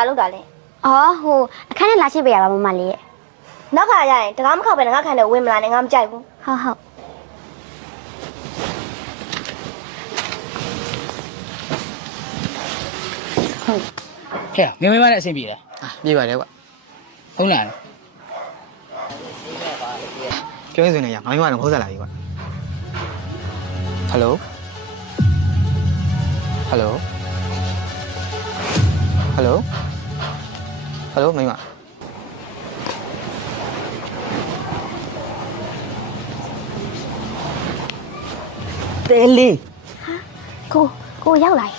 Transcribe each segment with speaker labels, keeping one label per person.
Speaker 1: လာလောက်တာလဲ
Speaker 2: အော်ဟိုအခန်းထဲလာရှိပေးရပါမမလေးရဲ့
Speaker 1: နောက်ခါရရင်တကားမခောက်ပဲငါခံတယ်ဝင်မလာနဲ့ငါမကြိုက်ဘူး
Speaker 2: ဟုတ်ဟုတ်
Speaker 3: ဟဲ့မင်းမနဲ့အဆင်ပြေတယ်
Speaker 4: ပြေးပါတယ်ကွာ
Speaker 3: ဟုတ်လား
Speaker 4: ပြောရင်ဆိုနေရငါမိမတော့ဖုန်းဆက်လာပြီကွာဟယ်လိုဟယ်လိုဟယ်လိုဟယ်လိုမိမ
Speaker 5: တဲလေး
Speaker 2: ကိုရောက်လာရ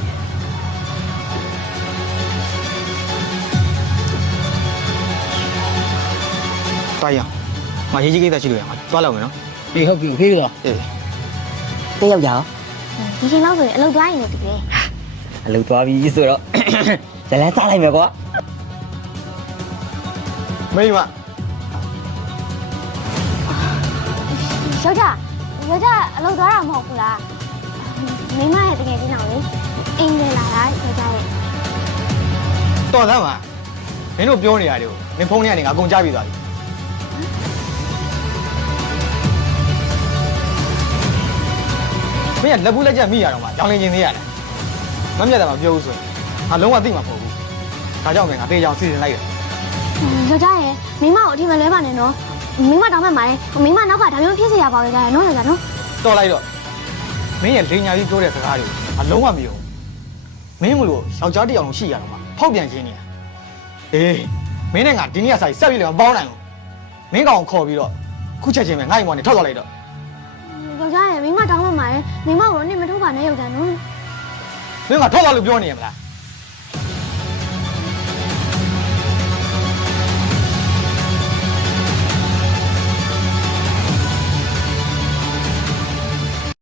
Speaker 4: တွားရအောင်ငါရေးကြီးကိစ္စရှိလို့ရမှာတွားလောက်မယ်နော်
Speaker 3: ဒီဟုတ်ပြီဖေးတော့
Speaker 4: အေး
Speaker 5: တဲယောက်ျား
Speaker 2: ဒီချိန်လောက်ဆိုရင်အလုပ်သွားရင်လည်းတူတယ်
Speaker 5: အလုပ်သွားပြီဆိုတော့ဇလန်းစားလိုက်မယ်ကွာ
Speaker 4: မိမ
Speaker 2: ယောက်ျားအလုပ်သွားတာမဟုတ်ဘူးလားမိမရဲ့တကယ်ချင်းအောင်လေအင်းလေးလာတာယောက်ျားရဲ့
Speaker 4: တော်သားပါမင်းတို့ပြောနေရတယ်ကိုမင်းဖုန်းထဲကနေငါအကုန်ကြားပြီးသွားပြီမင်းကလက်ဘူးလက်ချက်မိရတော့မှရောင်းနေခြင်းသေးရတယ်မမြတ်တယ်မပြောဘူးဆိုရင်ငါလုံးဝသိမှာမဟုတ်ဘူးဒါကြောင့်ပဲငါတေးချောင်စီစဉ်လိုက်တယ်
Speaker 2: ယောက်ျားရဲ့မိမကိုအထင်မလွဲပါနဲ့နော်မိမတောင်းမှမှာလေမိမနောက်ကဒါမျိုးဖြစ်เสียရပါရဲ့နော်ယောက်ျားနော်
Speaker 4: တော်လိုက်တော့မင်းရဲ့လိန်ညာကြီးပြောတဲ့စကားတွေကိုအလုံးဝမယုံမင်းမလို့ယောက်ျားတစ်ယောက်လုံးရှိရတော့မှဖောက်ပြန်ခြင်းနေရအေးမင်းနဲ့ငါဒီနေ့ကစားဆက်ပြီးလည်းမပေါင်းနိုင်ဘူးမင်းကောင်ခေါ်ပြီးတော့ခုချက်ချင်းပဲငါ့အိမ်ပေါ်နေထောက်သွားလိုက်တော့
Speaker 2: ယောက်ျားရဲ့မိမတောင်းမှမှာလေမိမကိုတော့နေမထုတ်ပါနဲ့ယောက်ျားနော်
Speaker 4: မင်းကထောက်သွားလို့ပြောနေရမလား